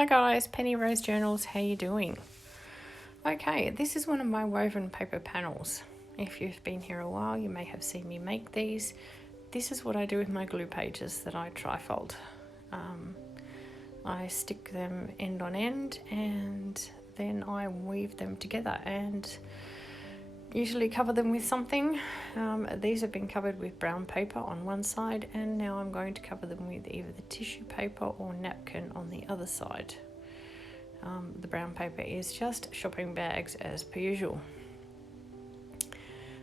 Hi guys, Penny Rose Journals, how you doing? Okay, this is one of my woven paper panels. If you've been here a while, you may have seen me make these. This is what I do with my glue pages that I trifold. I stick them end on end and then I weave them together and usually cover them with something. These have been covered with brown paper on one side, and now I'm going to cover them with either the tissue paper or napkin on the other side. The brown paper is just shopping bags as per usual.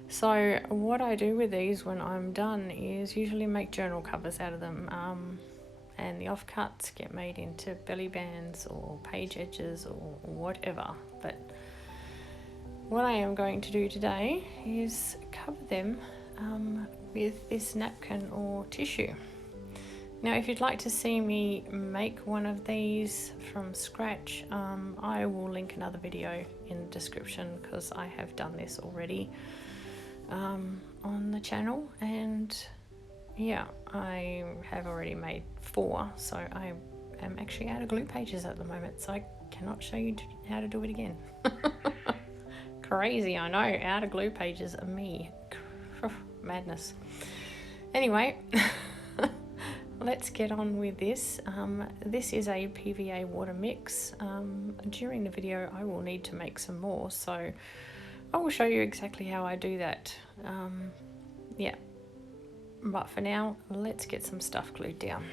So what I do with these when I'm done is usually make journal covers out of them, and the offcuts get made into belly bands or page edges or whatever. But what I am going to do today is cover them with this napkin or tissue. Now, if you'd like to see me make one of these from scratch, I will link another video in the description because I have done this already on the channel, and yeah, I have already made 4, so I am actually out of glue pages at the moment, so I cannot show you how to do it again. Crazy, I know, out of glue pages are me. Madness. Anyway, let's get on with this. This is a PVA water mix. During the video I will need to make some more, so I will show you exactly how I do that. Yeah, but for now, let's get some stuff glued down.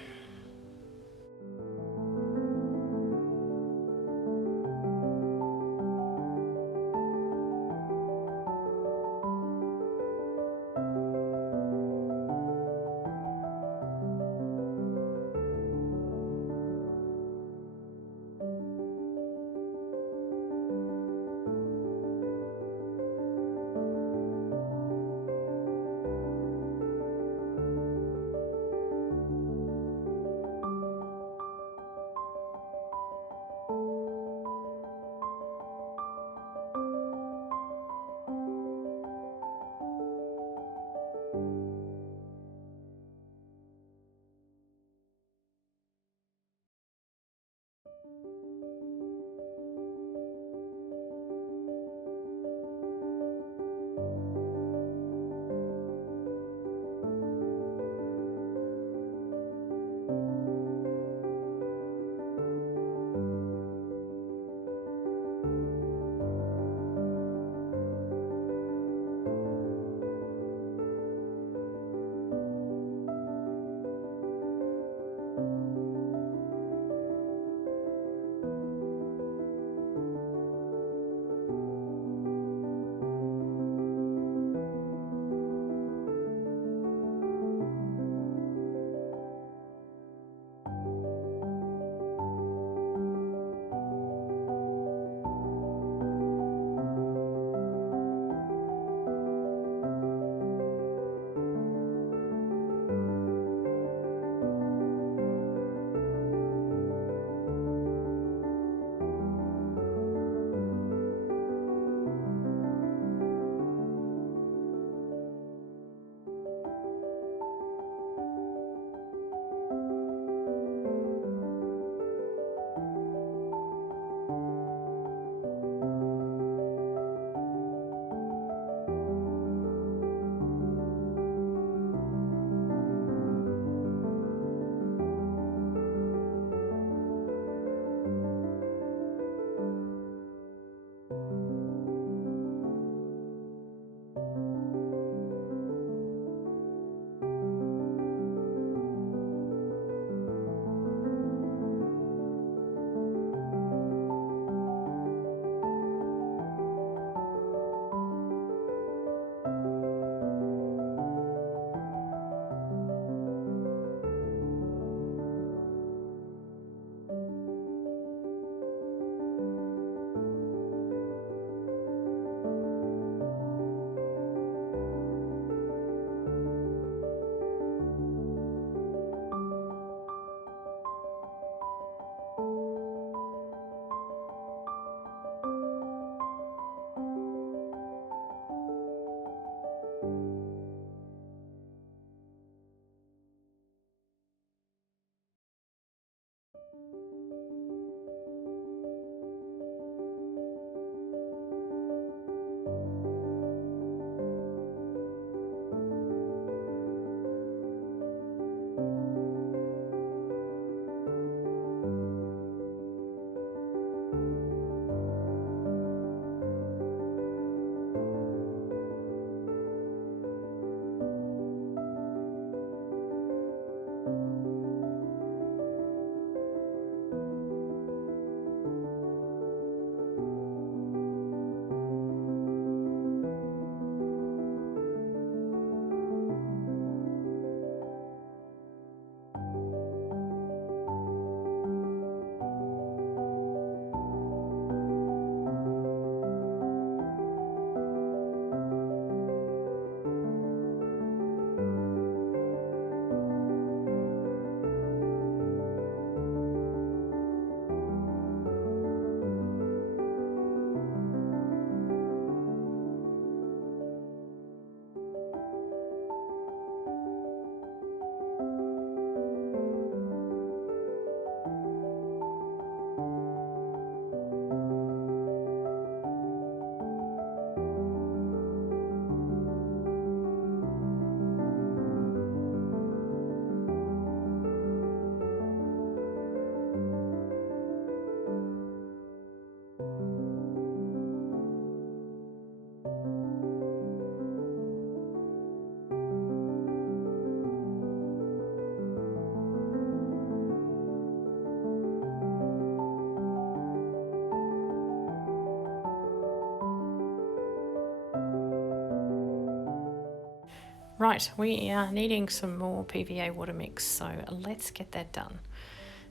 Right, we are needing some more PVA water mix, so let's get that done.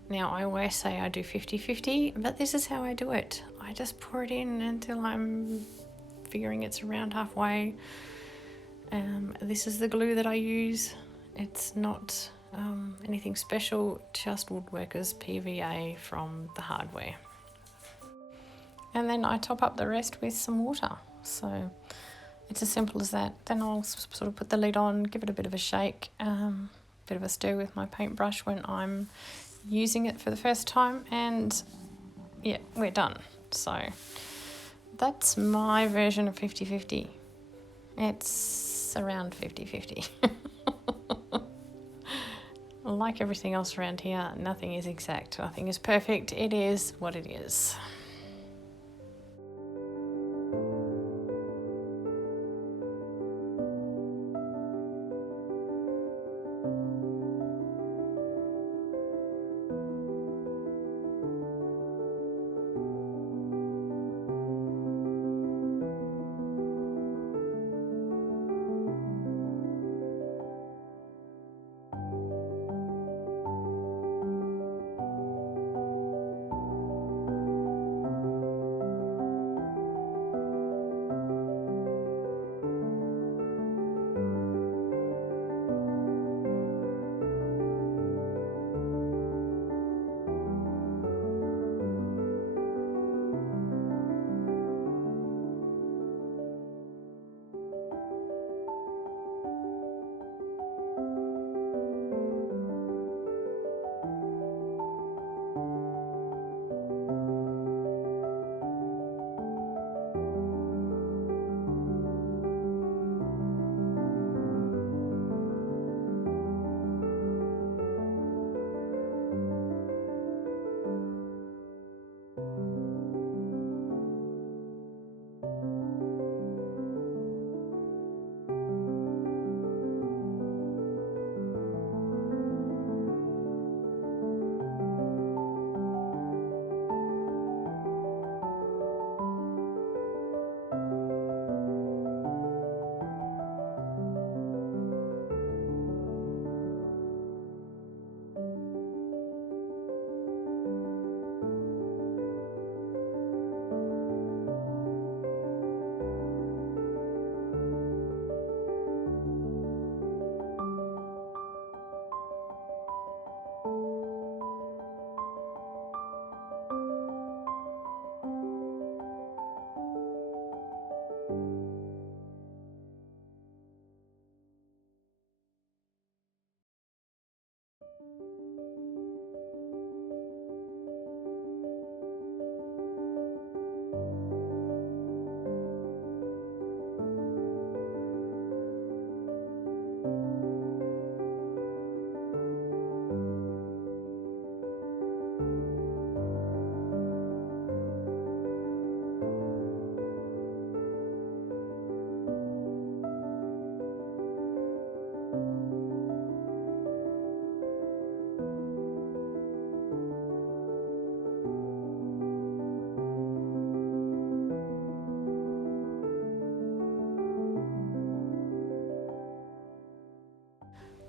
Now, I always say I do 50-50, but this is how I do it. I just pour it in until I'm figuring it's around halfway. This is the glue that I use. It's not anything special, just Woodworkers PVA from the hardware. And then I top up the rest with some water. So it's as simple as that. Then I'll sort of put the lid on, give it a bit of a shake, bit of a stir with my paintbrush when I'm using it for the first time, and yeah, we're done. So that's my version of 50-50. It's around 50-50. Like everything else around here, nothing is exact, nothing is perfect. It is what it is.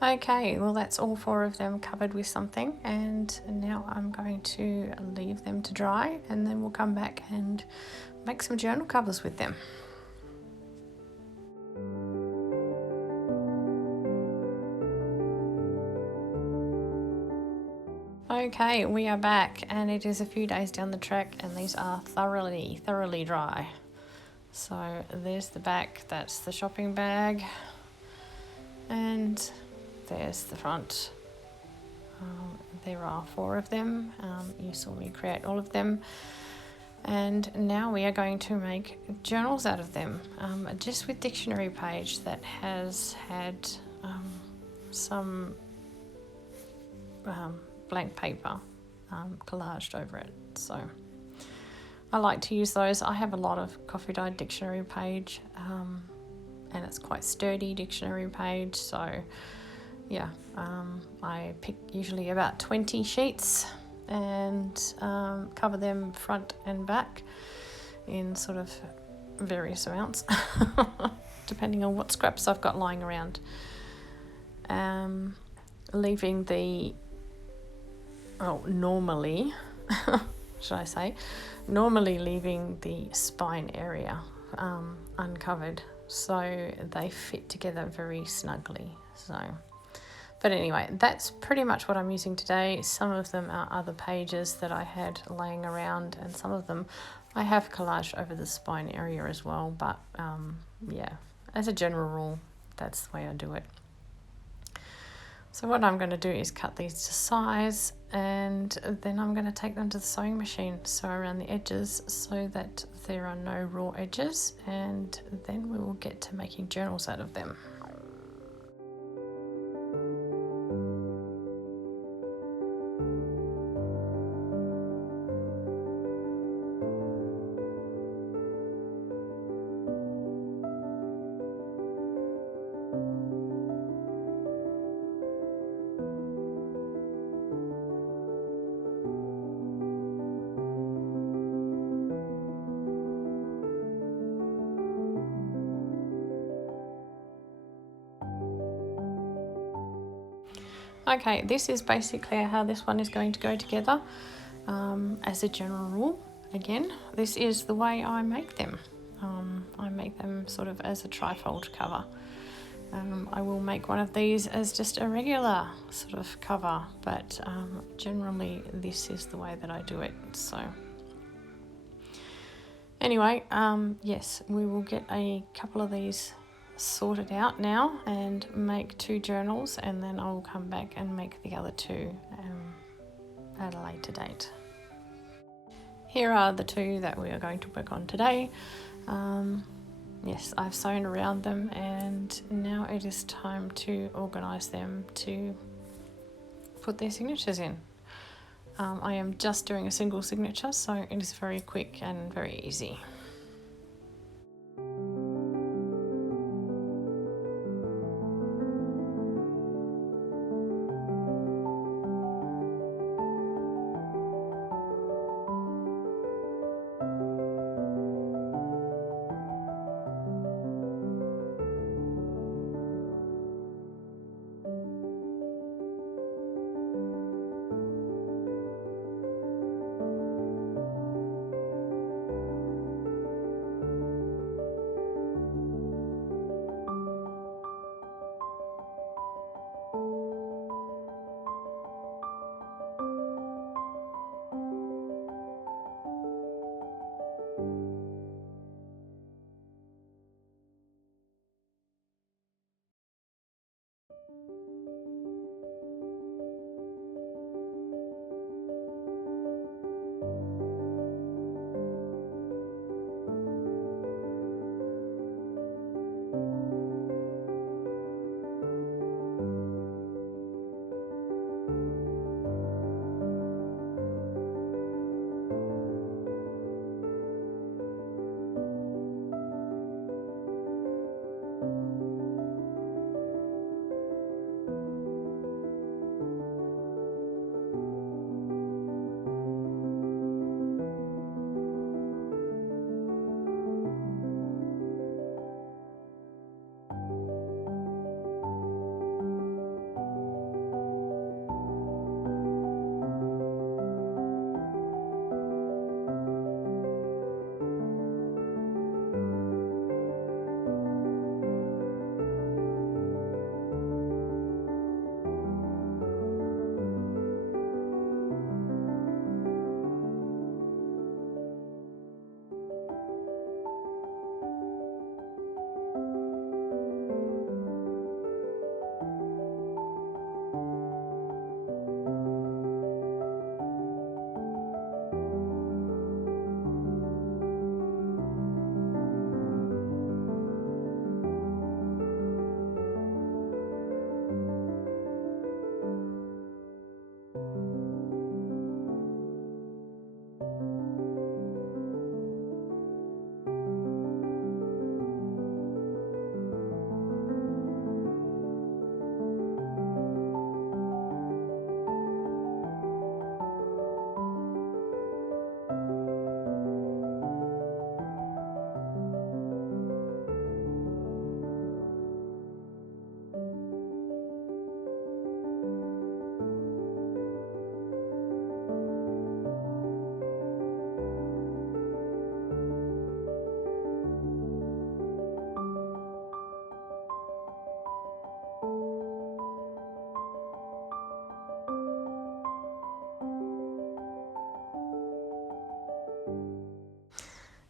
Okay, well that's all 4 of them covered with something, and now I'm going to leave them to dry, and then we'll come back and make some journal covers with them. Okay, we are back, and it is a few days down the track, and these are thoroughly dry. So there's the back, that's the shopping bag, and there's the front. There are 4 of them. You saw me create all of them. And now we are going to make journals out of them, just with dictionary page that has had some blank paper collaged over it. So I like to use those. I have a lot of coffee dyed dictionary page, and it's quite sturdy dictionary page. So yeah, I pick usually about 20 sheets and cover them front and back in sort of various amounts. depending on what scraps I've got lying around. Leaving normally, should I say, normally leaving the spine area uncovered, so they fit together very snugly. But anyway, that's pretty much what I'm using today. Some of them are other pages that I had laying around, and some of them I have collaged over the spine area as well. But yeah, as a general rule, that's the way I do it. So what I'm going to do is cut these to size, and then I'm going to take them to the sewing machine, sew around the edges so that there are no raw edges, and then we will get to making journals out of them. Okay, this is basically how this one is going to go together. As a general rule, again, this is the way I make them. I make them sort of as a trifold cover. I will make one of these as just a regular sort of cover, but generally this is the way that I do it. So anyway, yes, we will get a couple of these sorted out now and make 2 journals, and then I will come back and make the other 2 at a later date. Here are the 2 that we are going to work on today. Yes, I've sewn around them, and now it is time to organise them to put their signatures in. I am just doing a single signature, so it is very quick and very easy.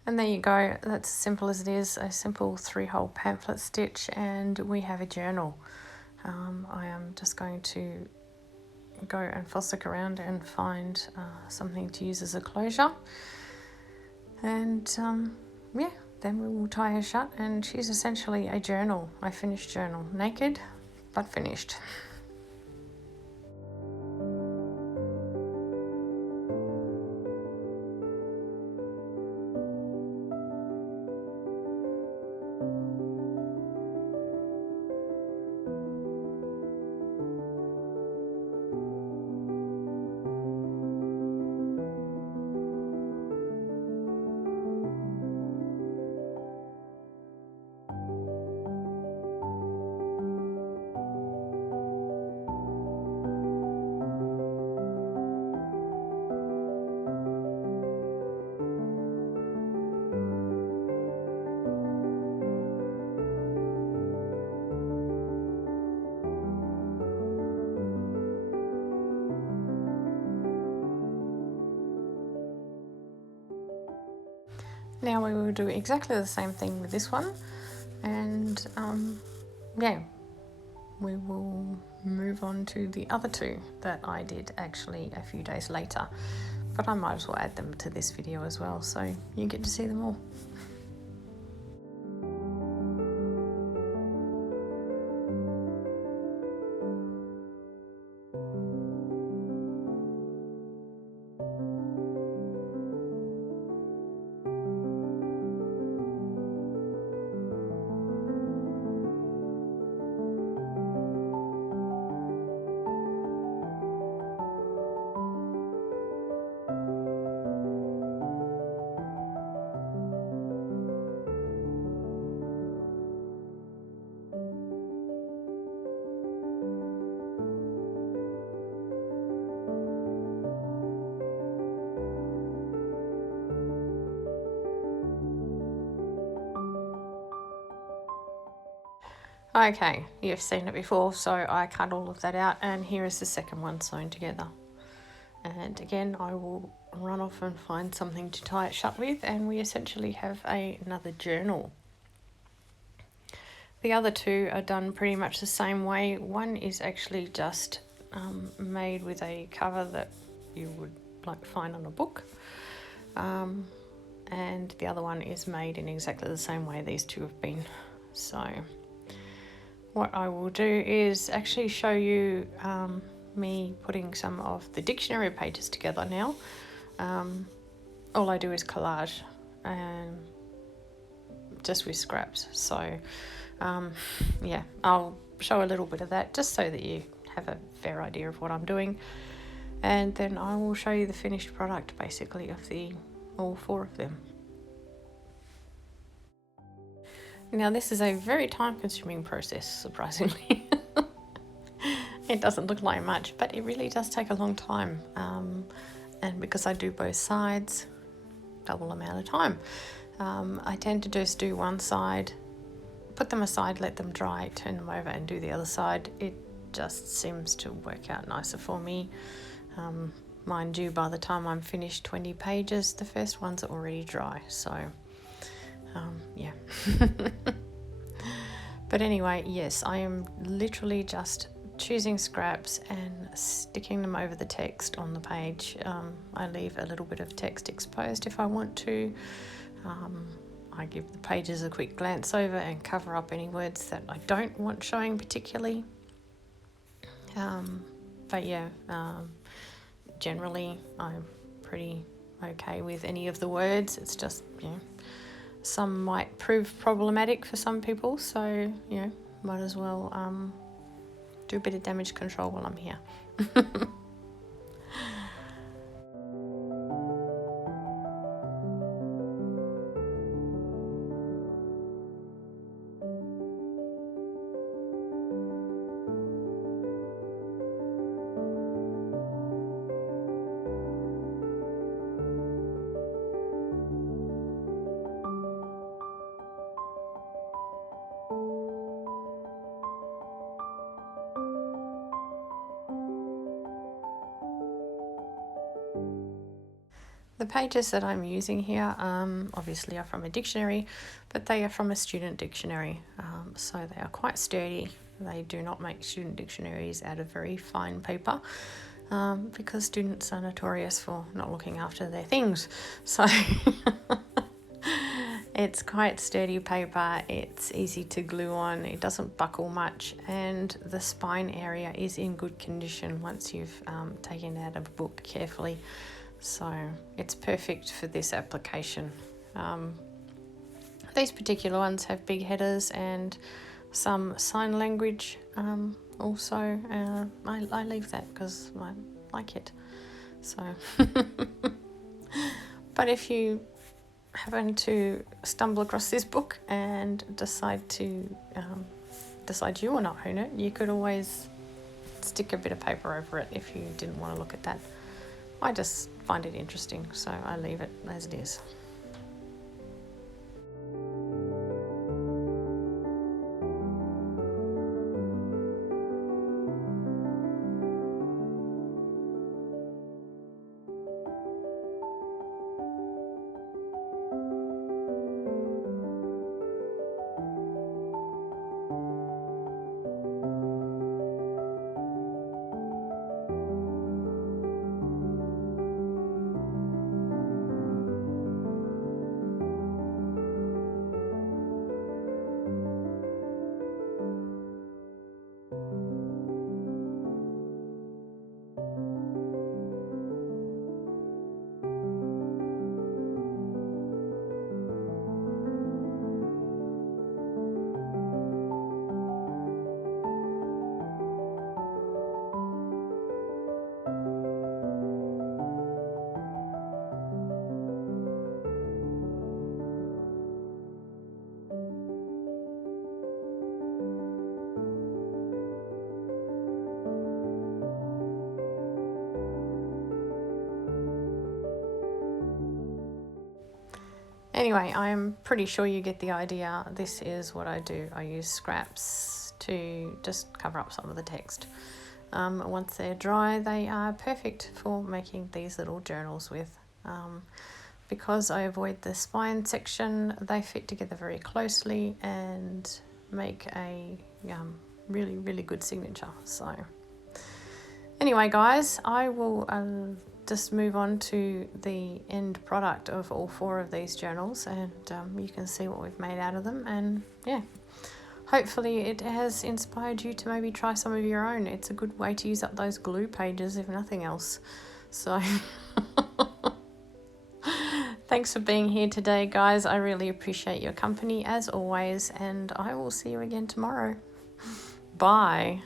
And there you go, that's as simple as it is, a simple 3-hole pamphlet stitch, and we have a journal. I am just going to go and fossick around and find something to use as a closure, and yeah, then we will tie her shut, and she's essentially a journal, a finished journal, naked but finished. Now we will do exactly the same thing with this one, and yeah, we will move on to the other two that I did actually a few days later, but I might as well add them to this video as well, so you get to see them all. Okay, you've seen it before, so I cut all of that out, and here is the second one sewn together. And again, I will run off and find something to tie it shut with, and we essentially have another journal. The other two are done pretty much the same way. One is actually just made with a cover that you would like find on a book, and the other one is made in exactly the same way these two have been. So what I will do is actually show you me putting some of the dictionary pages together now. All I do is collage and just with scraps. So yeah, I'll show a little bit of that just so that you have a fair idea of what I'm doing. And then I will show you the finished product basically of all 4 of them. Now this is a very time-consuming process, surprisingly. It doesn't look like much, but it really does take a long time. And because I do both sides, double amount of time. I tend to just do one side, put them aside, let them dry, turn them over and do the other side. It just seems to work out nicer for me. Mind you, by the time I'm finished 20 pages, the first ones are already dry, so yeah. But anyway, yes, I am literally just choosing scraps and sticking them over the text on the page. I leave a little bit of text exposed if I want to. I give the pages a quick glance over and cover up any words that I don't want showing particularly. But yeah, generally I'm pretty okay with any of the words. It's just, some might prove problematic for some people, so might as well do a bit of damage control while I'm here. The pages that I'm using here obviously are from a dictionary, but they are from a student dictionary, so they are quite sturdy. They do not make student dictionaries out of very fine paper because students are notorious for not looking after their things. So it's quite sturdy paper, it's easy to glue on, it doesn't buckle much, and the spine area is in good condition once you've taken it out of a book carefully. So it's perfect for this application. These particular ones have big headers and some sign language also. I leave that because I like it. So, but if you happen to stumble across this book and decide you want to own it, you could always stick a bit of paper over it if you didn't want to look at that. I just find it interesting, so I leave it as it is. Anyway, I'm pretty sure you get the idea. This is what I do. I use scraps to just cover up some of the text. Once they're dry, they are perfect for making these little journals with. Because I avoid the spine section, they fit together very closely and make a really, really good signature. So anyway, guys, I will just move on to the end product of all 4 of these journals, and you can see what we've made out of them. And yeah, hopefully it has inspired you to maybe try some of your own. It's a good way to use up those glue pages if nothing else. So thanks for being here today, guys. I really appreciate your company as always, and I will see you again tomorrow. Bye.